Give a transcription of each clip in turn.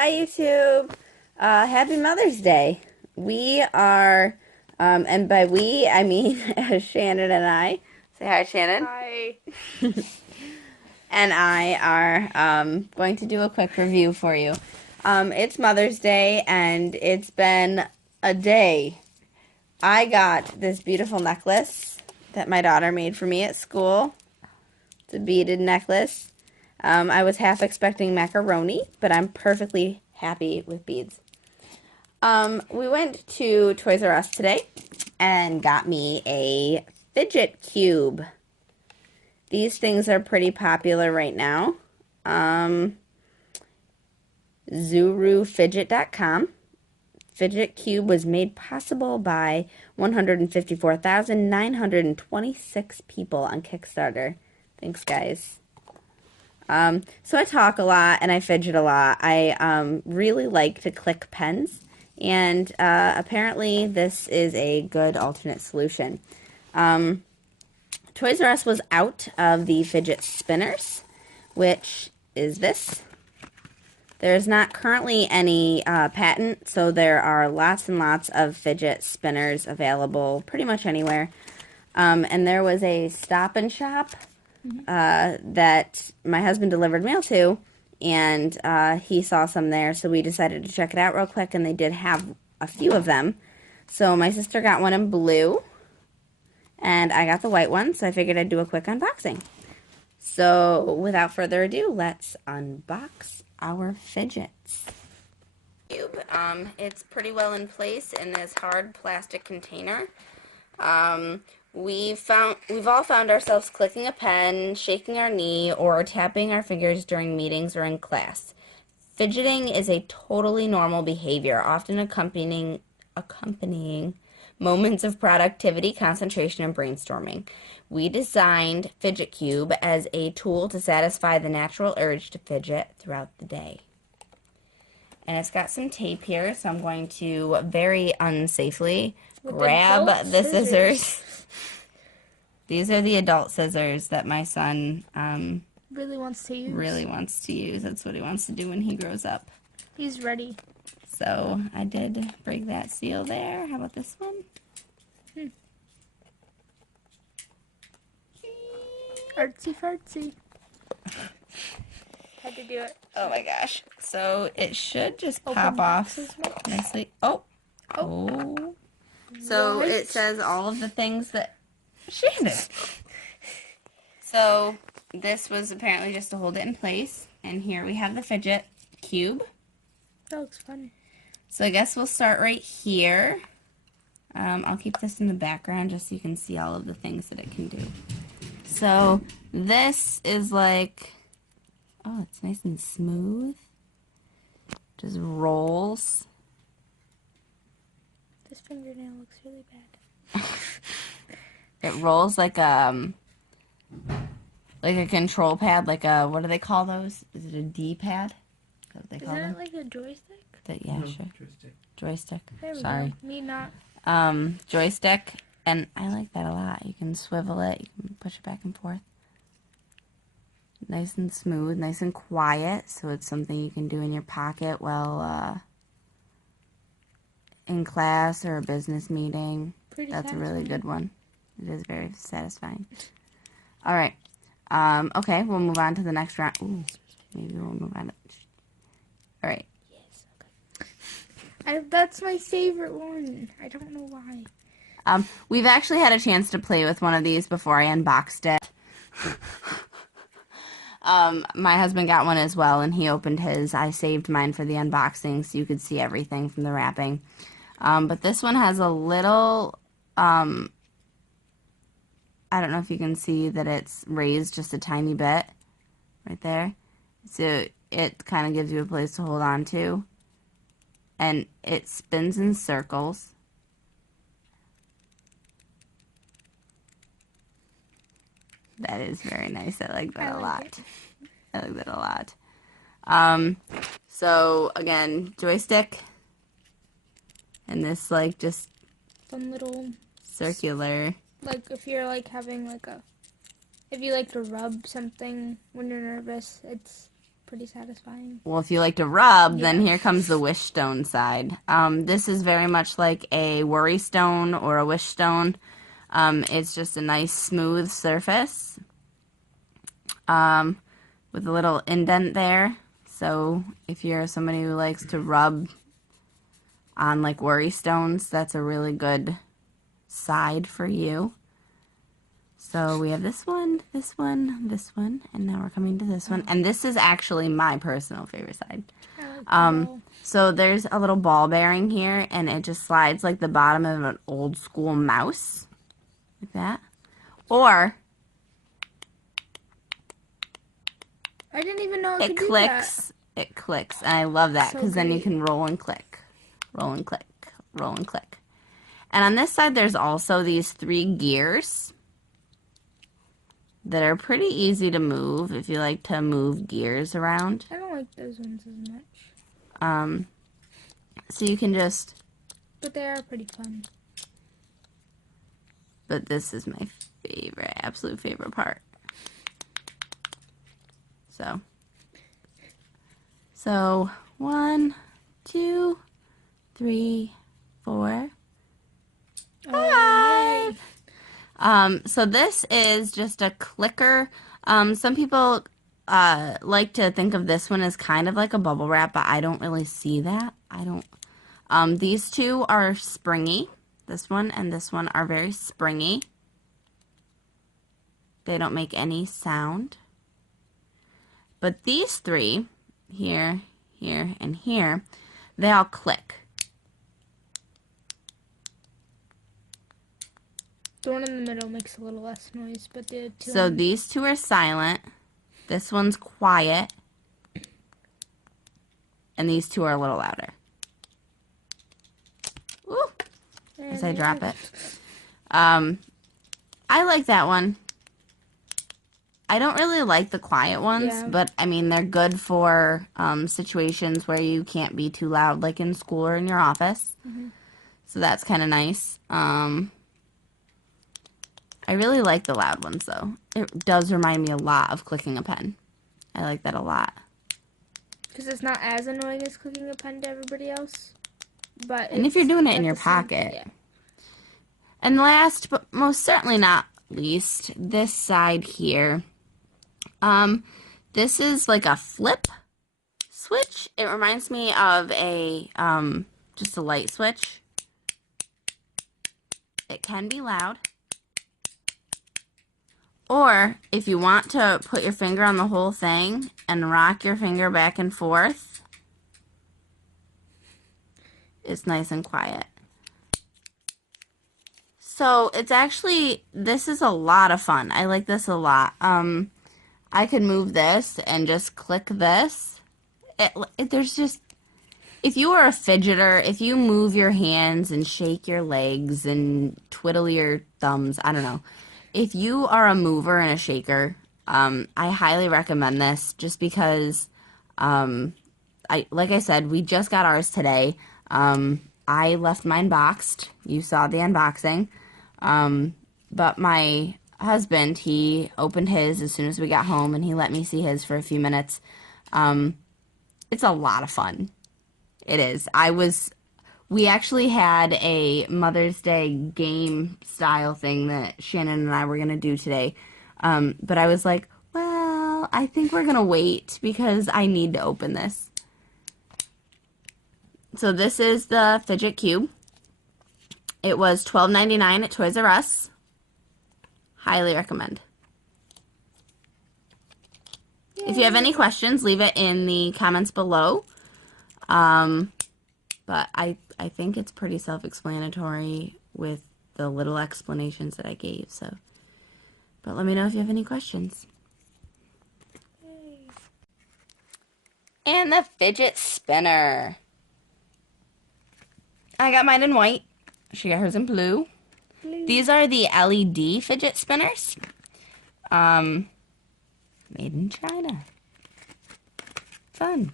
Hi YouTube. Happy Mother's Day. We are, and by we, I mean Shannon and I. Say hi, Shannon. Hi. And I are going to do a quick review for you. It's Mother's Day, and it's been a day. I got this beautiful necklace that my daughter made for me at school. It's a beaded necklace. I was half expecting macaroni, but I'm perfectly happy with beads. We went to Toys R Us today and got me a Fidget cube. These things are pretty popular right now. ZuruFidget.com. Fidget cube was made possible by 154,926 people on Kickstarter. Thanks, guys. So I talk a lot and I fidget a lot. I really like to click pens, and apparently this is a good alternate solution. Toys R Us was out of the fidget spinners, which is this. There's not currently any patent, so there are lots and lots of fidget spinners available pretty much anywhere. And there was a Stop and Shop that my husband delivered mail to, and he saw some there, so we decided to check it out real quick, and they did have a few of them. So my sister got one in blue, and I got the white one, so I figured I'd do a quick unboxing. So without further ado, let's unbox our fidgets. Cube. It's pretty well in place in this hard plastic container. We've all found ourselves clicking a pen, shaking our knee, or tapping our fingers during meetings or in class. Fidgeting is a totally normal behavior, often accompanying moments of productivity, concentration, and brainstorming. We designed Fidget Cube as a tool to satisfy the natural urge to fidget throughout the day. And it's got some tape here, so I'm going to very unsafely grab the scissors. These are the adult scissors that my son Really wants to use. That's what he wants to do when he grows up. He's ready. So I did break that seal there. How about this one? Artsy fartsy. Had to do it. Oh my gosh. So it should just pop off nicely. Oh. So Right. it says all of the things that Shannon. So this was apparently just to hold it in place. And here we have the fidget cube. That looks fun. So I guess we'll start right here. I'll keep this in the background just so you can see all of the things that it can do. So this is like, oh, it's nice and smooth. Just rolls. This fingernail looks really bad. It rolls like a control pad, like a, what do they call those? Is it a D-pad? Is that what they call them? Isn't it like a joystick? Yeah, sure. Joystick. There we Sorry. go. Me not. Joystick, and I like that a lot. You can swivel it, you can push it back and forth. Nice and smooth, nice and quiet, so it's something you can do in your pocket while in class or a business meeting. That's a really good one. It is very satisfying. All right. Okay, we'll move on to the next round. Ooh, maybe we'll move on. All right. Yes. Okay. That's my favorite one. I don't know why. We've actually had a chance to play with one of these before I unboxed it. My husband got one as well, and he opened his. I saved mine for the unboxing so you could see everything from the wrapping. But this one has a little, I don't know if you can see that it's raised just a tiny bit right there. So it kind of gives you a place to hold on to. And it spins in circles. That is very nice. I like that a lot. I like that a lot. So again, joystick. And this like just Fun little circular. Like if you're like having like if you like to rub something when you're nervous, it's pretty satisfying. Well, if you like to rub, then Yeah. here comes the wish stone side. This is very much like a worry stone or a wish stone. It's just a nice smooth surface with a little indent there. So if you're somebody who likes to rub on like worry stones, that's a really good side for you. So we have this one, this one, this one, and now we're coming to this one. And this is actually my personal favorite side. I like the ball. So there's a little ball bearing here, and it just slides like the bottom of an old school mouse, like that. Or I didn't even know it it could clicks. It clicks, and I love that So because then you great. can roll and click, roll and click, roll and click. And on this side, there's also these 3 gears that are pretty easy to move if you like to move gears around. I don't like those ones as much. So you can just, But they are pretty fun. but this is my favorite, absolute favorite part. So 1, 2, 3, 4, Oh, 5. So this is just a clicker. Some people like to think of this one as kind of like a bubble wrap, but I don't really see that. I don't. These two are springy. This one and this one are very springy. They don't make any sound. But these 3, here, here, and here, they all click. The one in the middle makes a little less noise, but the two. So these 2 are silent. This one's quiet. And these 2 are a little louder. Ooh, as I drop it. I like that one. I don't really like the quiet ones, but I mean, they're good for situations where you can't be too loud, like in school or in your office. So that's kind of nice. I really like the loud ones, though. It does remind me a lot of clicking a pen. I like that a lot. Because it's not as annoying as clicking a pen to everybody else. But And if you're doing it in your pocket. Yeah. And last, but most certainly not least, this side here. This is like a flip switch. It reminds me of a, just a light switch. It can be loud. Or, if you want to put your finger on the whole thing and rock your finger back and forth, it's nice and quiet. So, it's actually, this is a lot of fun. I like this a lot. I could move this and just click this. There's just, if you are a fidgeter, if you move your hands and shake your legs and twiddle your thumbs, I don't know. If you are a mover and a shaker, I highly recommend this just because, like I said, we just got ours today. I left mine boxed. You saw the unboxing. But my husband, he opened his as soon as we got home, and he let me see his for a few minutes. It's a lot of fun. It is. We actually had a Mother's Day game style thing that Shannon and I were going to do today. But I was like, well, I think we're going to wait because I need to open this. So this is the Fidget Cube. It was $12.99 at Toys R Us. Highly recommend. Yay. If you have any questions, leave it in the comments below. But I think it's pretty self-explanatory with the little explanations that I gave. So, but let me know if you have any questions. Yay. And the fidget spinner. I got mine in white. She got hers in blue. These are the LED fidget spinners. Made in China. Fun.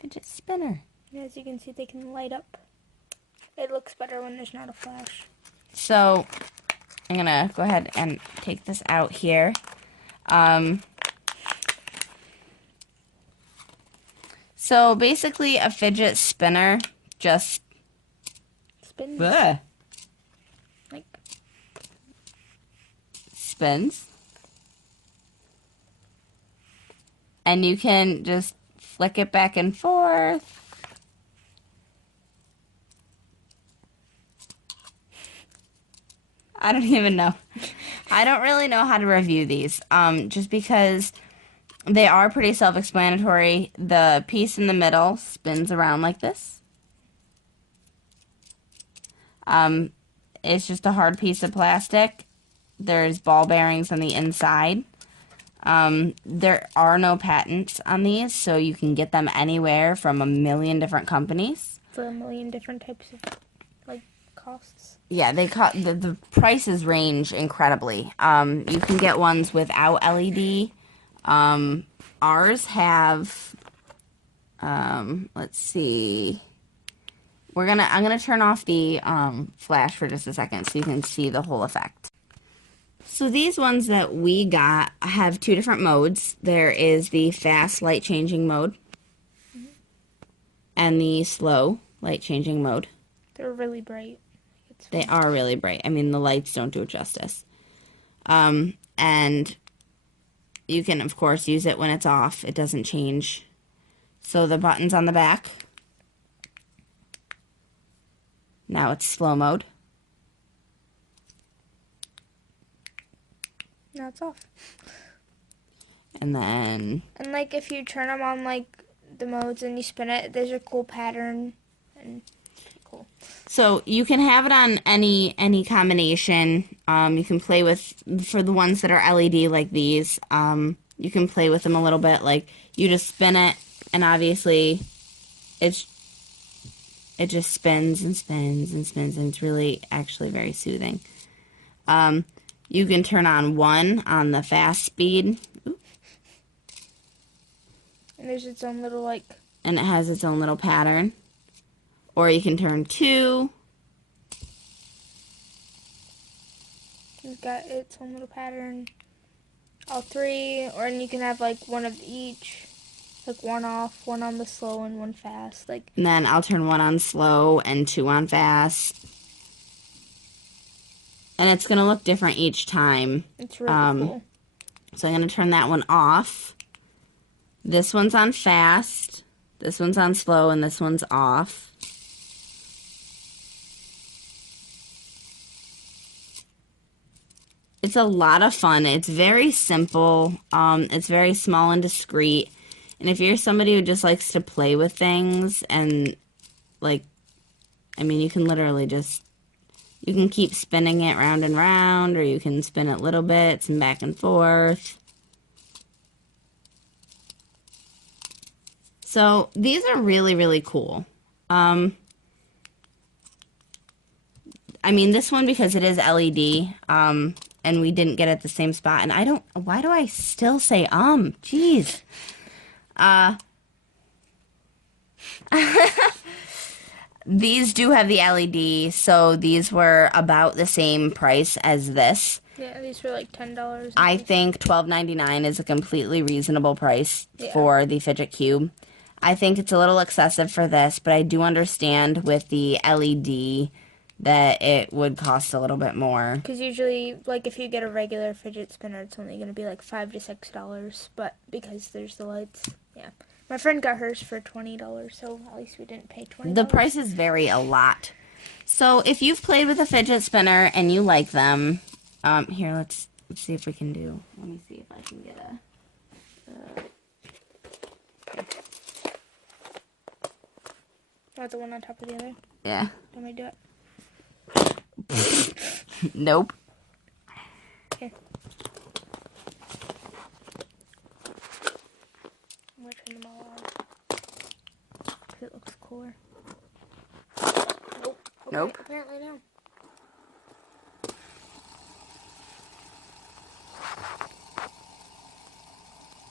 Fidget spinner. As you can see, they can light up. It looks better when there's not a flash. So, I'm going to go ahead and take this out here. So basically a fidget spinner just Spins. bleh, Like, spins. And you can just flick it back and forth. I don't even know. I don't really know how to review these, just because they are pretty self-explanatory. The piece in the middle spins around like this. It's just a hard piece of plastic. There's ball bearings on the inside. There are no patents on these, so you can get them anywhere from a million different companies. for a million different types of, like, costs. Yeah, the prices range incredibly. You can get ones without LED. Ours have, let's see. I'm gonna turn off the flash for just a second so you can see the whole effect. So these ones that we got have two different modes. There is the fast light changing mode and the slow light changing mode. They're really bright. They are really bright. I mean, the lights don't do it justice. And you can, of course, use it when it's off. It doesn't change. So the button's on the back. Now it's slow mode. Now it's off. And then... And, like, if you turn them on, like, the modes and you spin it, there's a cool pattern. And cool. So you can have it on any combination. You can play with, for the ones that are LED like these, you can play with them a little bit. Like, you just spin it, and obviously it just spins and spins and spins, and it's really actually very soothing. You can turn on 1 on the fast speed. Ooh. And there's its own little, like... And it has its own little pattern. Or you can turn 2. It's got its own little pattern. All 3. Or and you can have, like, one of each. Like, 1 off, 1 on the slow, and 1 fast. Like. And then I'll turn 1 on slow and 2 on fast. And it's going to look different each time. It's really cool. So I'm going to turn that one off. This one's on fast. This one's on slow, and this one's off. It's a lot of fun. It's very simple. It's very small and discreet. And if you're somebody who just likes to play with things and, like, I mean, you can literally just, you can keep spinning it round and round, or you can spin it little bits and back and forth. So these are really, really cool. I mean, this one, because it is LED, and we didn't get it at the same spot, and why do I still say, jeez. These do have the LED, so these were about the same price as this. Yeah, these were like $10. I think $12.99 is a completely reasonable price for the Fidget Cube. I think it's a little excessive for this, but I do understand with the LED that it would cost a little bit more. Because usually, like, if you get a regular fidget spinner, it's only going to be like $5 to $6, but because there's the lights, yeah. My friend got hers for $20, so at least we didn't pay $20. The prices vary a lot. So if you've played with a fidget spinner and you like them, here, let's see if we can do, let me see if I can get Want the one on top of the other? Yeah. Let me do it. Nope. Here. I'm going to turn them all on. Because it looks cooler. Nope. Okay, Nope. Apparently no.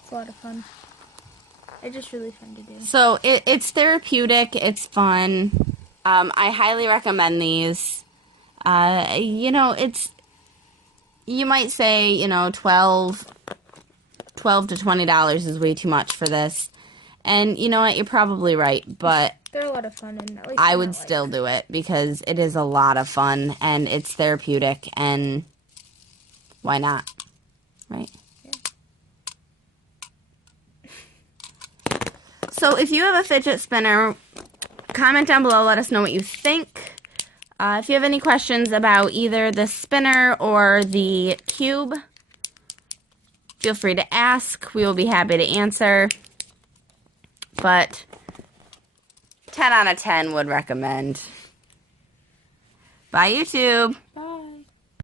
It's a lot of fun. It's just really fun to do. So it's therapeutic. It's fun. I highly recommend these. You know, you might say, you know, $12 to $20 is way too much for this. And you know what? You're probably right, but They're a lot of fun, and at least I they're would not, still like, do it because it is a lot of fun and it's therapeutic, and why not? Right? yeah. So if you have a fidget spinner, comment down below, let us know what you think. If you have any questions about either the spinner or the cube, feel free to ask. We will be happy to answer. But 10 out of 10 would recommend. Bye, YouTube. Bye.